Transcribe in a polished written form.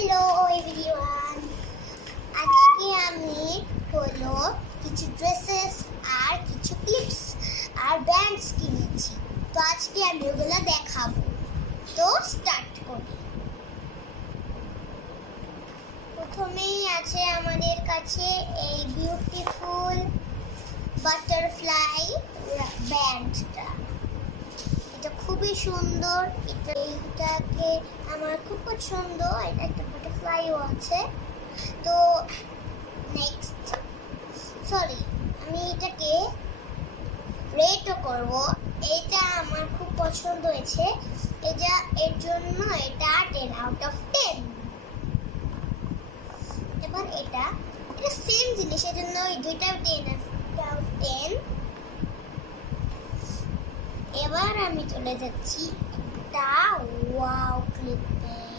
Hello everyone, আজকে আমি হলো কিছু ড্রেসেস আর কিছু ক্লিপস আর ব্যান্ডস কিনেছি। তো আজকে আমি ওগুলো দেখাবো। তো স্টার্ট করি। প্রথমেই আছে আমাদের কাছে এই বিউটিফুল বাটারফ্লাই ব্যান্ডটা। এটা খুবই সুন্দর। এইটাকে আমার খুব পছন্দ। এটা একটা বাটারফ্লাইও আছে। তো নেক্সট আমি এটাকে রেটও করব। এটা আমার খুব পছন্দ হয়েছে। এর জন্য এটা 10/10। এবার এটা সেম জিনিস, এর জন্য এই দুইটাও 10/10। এবার আমি চলে যাচ্ছি একটা ওয়াও ক্লিপে।